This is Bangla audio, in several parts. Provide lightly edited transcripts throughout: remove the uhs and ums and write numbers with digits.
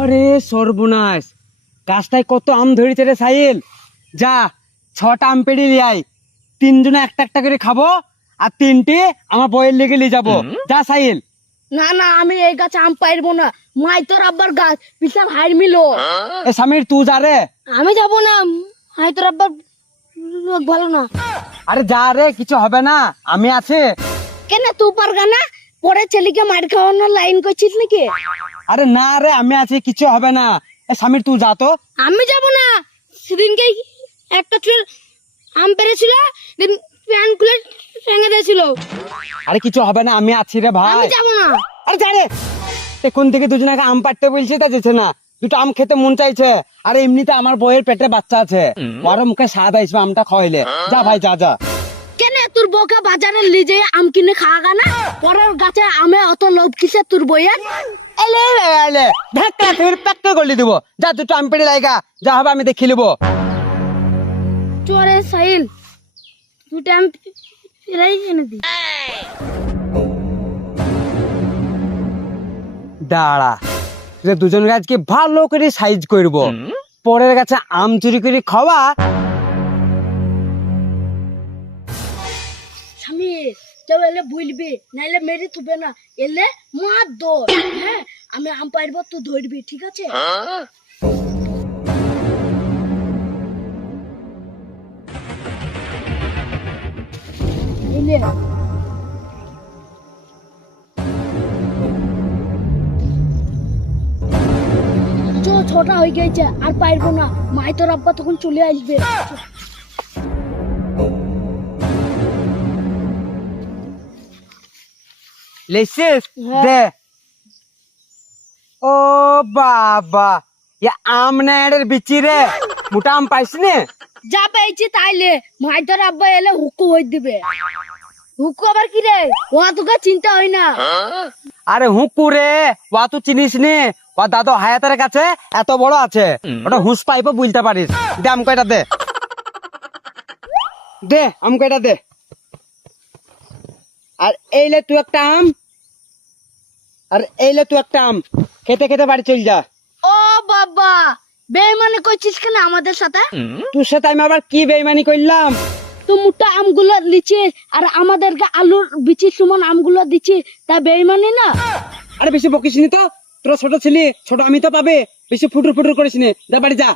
আরে সর্বনাশ, গাছটায় কত আম ধরেছে রে সাহিল। যা 6টা আম পেড়ে নিয়ে আয়, 3জনে একটা একটা করে খাবো, আর 3টে আমার বইয়ের লেগে নিয়ে যাবো। যা সাহিল। না না, আমি এই গাছে আম পাইরবো না। মাই তোর আব্বার গাছ বিশাল হাইর মিলো। এ সামির তুই যা রে। আমি যাবো না, মাই তোর আব্বার লোক ভালো না। আরে যা রে, কিছু হবে না, আমি আছে। কেন তুই পারগা না? পরে ছেলেকে মার খাওয়ানোর লাইন করছিস নাকি? আরে না রে, আমি আছি, কিছু হবে না। এ সামির তুই যা তো। আমি যাবো না। সেদিনকে একটা চুল আম পেরেছিল, প্যান্ট খুলে ঠেঙে দিয়েছিল। আরে কিছু হবে না, আমি আছি রে ভাই। আমি যাবো না। আরে যা রে। এখন থেকে দুজনকে আম পাড়তে বলছি, তা যেছে না। দুটো আম খেতে মন চাইছে, আর এমনিতে আমার বইয়ের পেটে বাচ্চা আছে, ওর মুখে স্বাদ আসবে আমটা খাওয়াইলে। যা ভাই যা যা। কেন তোর বউকে বাজারে লিজে আম কিনে খাওয়া না? পরের গাছে আমে অত লোভ কিসে তোর বইয়ের? এলে এলে ধাক্কা ফের প্যাকটা করে দিব। যা দুটো আম পেড়ে লাগা, যা হবে আমি দেখে নেবো। চোরে সাইল, তুই টাইম ফেরাই এনে দি। দাঁড়া, যে দুজন গাছকে ভালো করে সাইজ করব, পরের গাছে আম চুরি করে খাওয়া। স্বামী কেউ এলে বুঝবি, নাইলে মেরে তুবে না। এলে মার দো। হ্যাঁ, আমি আম পারবো, তুই ধরবি, ঠিক আছে? এলে ছোটা হয়ে গেছে, আর পারবো না। মাই তোর আব্বা তখন চলে আসবে। লেসিস হ্যাঁ। দে। ও বাবা, ইয়া আম না এর বিচি রে, মোটা আম পাইছ নে। যা পেয়েছি তাইলে, মাই তোর আব্বা এলে হুকু হয়ে দিবে। হুকু আবার কি রে? ও তোকে চিন্তা হয় না। আরে হুঁকু রে, ওয়া তুই চিনিস নি? ওয়া দাদু হায়াতের কাছে এত বড় আছে, ওটা হুঁস পাইপও বুঝতে পারিস। দে আম কয়টা দে, দে আম কয়টা দে। আর এইলে তুই একটা আম, আর এইলে তুই একটা আম, খেতে খেতে বাড়ি চল যা। ও বাবা, বেইমানি করছিস কেন আমাদের সাথে? তোর সাথে আমি আবার কি বেইমানি করলাম? তো মোটা আমগুলো লিচি আর আমাদেরকে আলুর বিচি সমান আমগুলো দিচ্ছি, তা বেইমানি না? আরে বেশি বকিস নি তো, তোরা ছোট ছিলি, ছোট আমি তো পাবে, বেশি ফুটুর ফুটুর করিস নি, যা বাড়ি যা।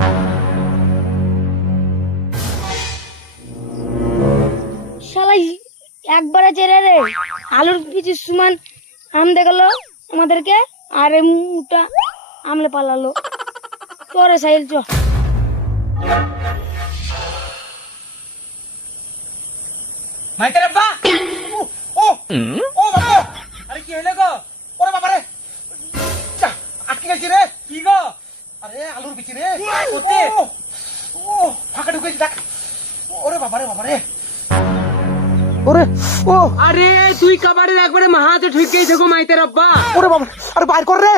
শালা একবারে চেরে রে, আলুর বিচি সমান আম দেখালো আমাদেরকে, আর এই মোটা আমলে পালালো। তোরে সাইল চ। মাইকের আব্বা, ও ও বাবা, আরে কি হইলো গো? ওরে বাবা রে, যা আটকে গেছি রে। কি গো? আরে আলুর বিচি রে, কোতে ও ফাঁকা ঢুকেছি, দেখ। ওরে বাবা রে, বাবা রে, ওরে ও। আরে তুই কাবাড়ের একবারে মাহাতে ঠুকেই থাকো মাইতের আব্বা। ওরে বাবা, আরে বাইর কর রে।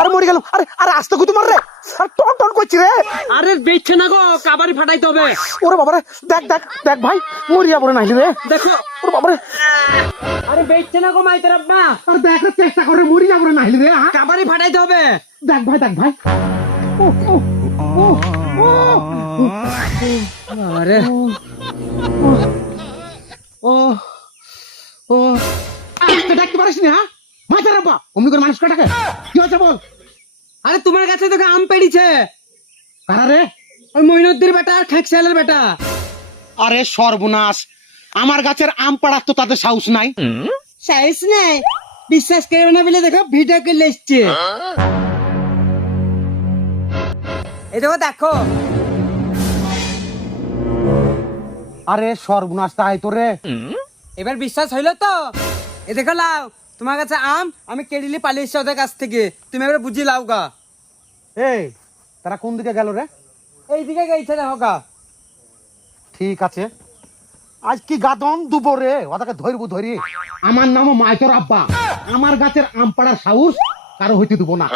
আরে মরে গেল। আরে আরে আস্তে কুতু মার রে, আর টন টন করছি রে। আরে বেচছে না গো, কাবাড়ি ফাটাইতে হবে। ওরে বাবা রে, দেখ দেখ দেখ ভাই, মরিয়া পড়ে নাইলি রে, দেখো। ওরে বাবা রে, আরে বেচছে না গো মাইতের আব্বা। আরে দেখ চেষ্টা করে, মরিয়া পড়ে নাইলি রে, কাবাড়ি ফাটাইতে হবে। দেখ ভাই, দেখ ভাই। ও ও ও ও, আরে ও ও, আস্তে ডাকতে পারিস না? হ্যাঁ মাইতের আব্বা, অমনি করে মানুষ কাটাকে কি হয়েছে বল? আরে তোমার কাছে তোকে আম পেড়িছে। আরে ওই মইনুদ্দির বেটা, ঠেকসালের বেটা। আরে সর্বনাশ, আমার গাছের আম পাড়ার তো তাদের সাহস নাই। সাইজ নাই, বিশ্বাস করবে না বলে দেখো ভিডিও করে এসছে। এই দেখো দেখো। আরে সর্বনাশ, তাই তো রে। এবার বিশ্বাস হইলো তো? এ দেখো লাও, তোমার কাছে আম, আমি কেড়িলি পালিয়েছি ওদের কাছ থেকে, তুমি এবার বুঝি লাও গা। এই তারা কোন দিকে গেল রে? এইদিকে গেছে দেখো গা। ঠিক আছে, আজ কি গাদন দুপুরে ওটাকে ধরবো ধরি। আমার নামও মাইতর আব্বা, আমার গাছের আম পাড়ার সাহস কারো হইতে দেবো না।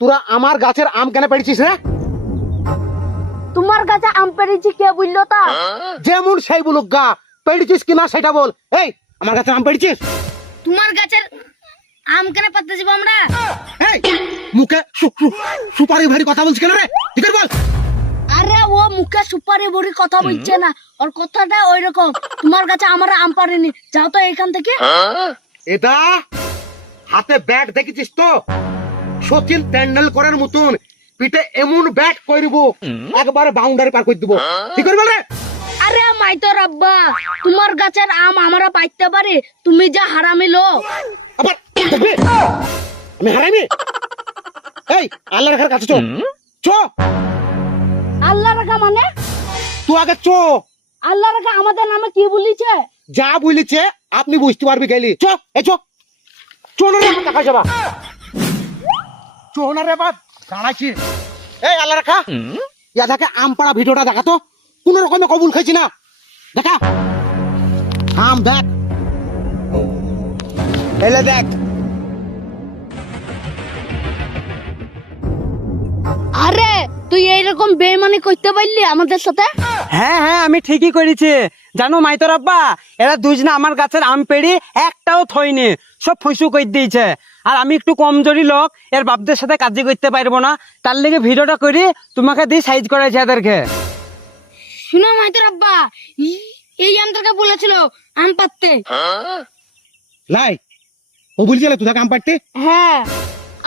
তোরা আমার গাছের আম কেন পেড়েছিস রে? তোমার কাছে আম পেরেছি কে বললো তা? যেমন সেই বলুক গা, পেড়েছিস কিনা সেটা বল। এই আমার গাছের আম পেড়েছিস? তোমার গাছের আম কেন পাততে যাবো আমরা? এই মুখে সুপারি ভারী কথা বলছিস কেন রে? ঠিক আছে বল। আরে ও মুখে সুপারি বড়ি কথা বলছে না, ওর কথাটা ওই রকম। তোমার কাছে আমরা আম পারিনি, যাও তো এখান থেকে। এটা হাতে ব্যাট দেখেছিস তো? সচিন তেন্ডুলকরের মতন পিঠে এমন ব্যাট করব একবারে বাউন্ডারি পার করে দিব। ঠিক করে বল রে। আরে মাইতর আব্বা, তোমার গাছের আম আমরা পাইতে পারি, তুমি যা হারামি লোক। আবার দেখবি? আমি হারাইনি। এই আল্লাহ রাখার কাছে চো চো। আল্লাহ রাখা মানে? তুই আগে চো। আল্লাহ রাখা আমাদের নামে কি বলিছে? যা বলিছে আপনি বুঝতে পারবি গেলি। চো এ চো চো না রে দেখা যাবা। চো না রে বাপ জানাইছি। এই আল্লাহ রাখা ইয়া দেখে আম পাড়া ভিডিওটা দেখা তো। কোন রকমে কবুল খাইছি না। দেখা আম দেখ। এলে দেখ। আরে তুই এইরকম বেইমানি করতে পারলি আমাদের সাথে? হ্যাঁ হ্যাঁ আমি ঠিকই করেছি। জানো মাইতর আব্বা, এরা দুজনে আমার গাছের আম পেড়ি একটাও থইনি, সব ফুসু করে দিয়েছে। আর আমি একটু কমজোরি লোক, এর বাপদের সাথে কাজ করতে পারবো না, তার লেগে ভিডিওটা করি তোমাকে দিয়ে সাইজ করেছে এদেরকে। শুনো মাইতর আব্বা, এই আমটাকে বলেছিল আম পাততে। লাই ও বলছিল তুই আম পাড়তে। হ্যাঁ,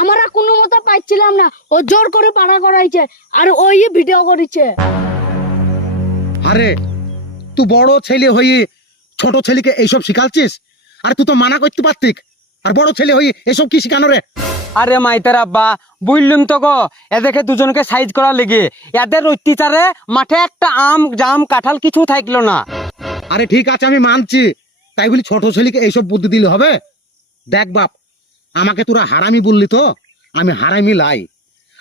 আমরা কোনো মতো পাইছিলাম না, ও জোর করে পাড়া করাইছে আর ওই ভিডিও করেছে। আরে তুই বড় ছেলে হয়ে ছোট ছেলেকে এইসব শিখালছিস? আর তুই তো মানা করতে পারতিক। আর বড় ছেলে হয়ে এসব কি শিখানো রে? আরে মাইতার আব্বা বুঝলুম তো গো, এদেরকে দুজনকে সাইজ করার লেগে এদের অত্যাচারে মাঠে একটা আম জাম কাঁঠাল কিছু থাকলো না। আরে ঠিক আছে আমি মানছি, তাই বলি ছোট ছেলেকে এইসব বুদ্ধি দিলে হবে? দেখ বাপ, আমাকে তোরা হারামি বললি তো, আমি হারামি লাই।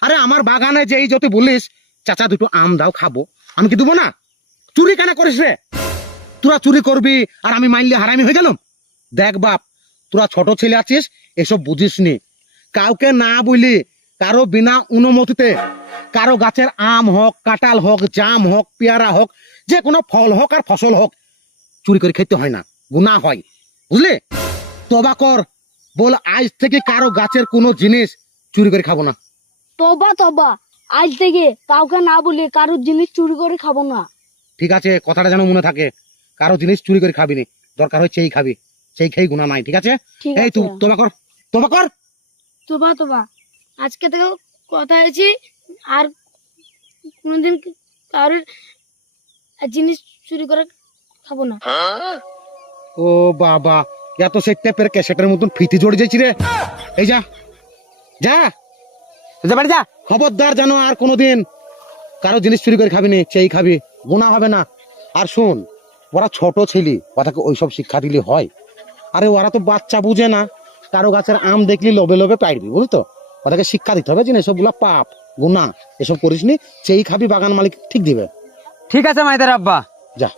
আরে আমার বাগানে যেই যত বলিস চাচা দুটো আম দাও খাবো, আমি কি দেবো না? চুরি কেন করিস রে? তোরা চুরি করবি আর আমি মাইনলে হারামি হয়ে গেলাম? দেখ বাপ, তোরা ছোট ছেলে আছিস, এসব বুঝিস নি। কাউকে না বলি, কারো বিনা অনুমতিতে কারো গাছের আম হোক, কাঁঠাল হোক, জাম হোক, পেয়ারা হোক, যে কোনো ফল হোক আর ফসল হোক চুরি করে খেতে হয় না, গুনাহ হয়, বুঝলি? তবা কর, বল আজ থেকে কারো গাছের কোনো জিনিস চুরি করে খাবো না। তবা তবা, আজ থেকে কাউকে না বলি কারোর জিনিস চুরি করে খাবো না। ঠিক আছে, কথাটা যেন মনে থাকে, কারো জিনিস চুরি করে খাবি নি, দরকার হয় সেই খাবি, সেই খেয়ে গুনাহ নাই। ঠিক আছে? ঠিক এই আছে। তুই তবা কর, তবা কর। তবা তবা, আজকে থেকে কথা হয়েছি, আর কোনোদিন কারোর জিনিস চুরি করে খাবো না। ও বাবা, এত সেই টেপের ক্যাসেটের মতন ফিতি জড়ে যাচ্ছি রে। এই যা যা যা বাড়ি যা। খবরদার যেন আর কোনোদিন কারো জিনিস চুরি করে খাবি নি, সেই খাবি, গুনাহ হবে না। আর শোন, ওরা ছোট ছেলে, ওটাকে ওইসব শিক্ষা দিলে হয়? আরে ওরা তো বাচ্চা বুঝে না, কারো গাছের আম দেখলি লোভে লোভে পাইবি, বুঝলি তো? ওটাকে শিক্ষা দিতে হবে যে এসব গুলা পাপ, গুনাহ, এসব করিস নি, সেই খাবি, বাগান মালিক ঠিক দিবে। ঠিক আছে মাইতার আব্বা। যা।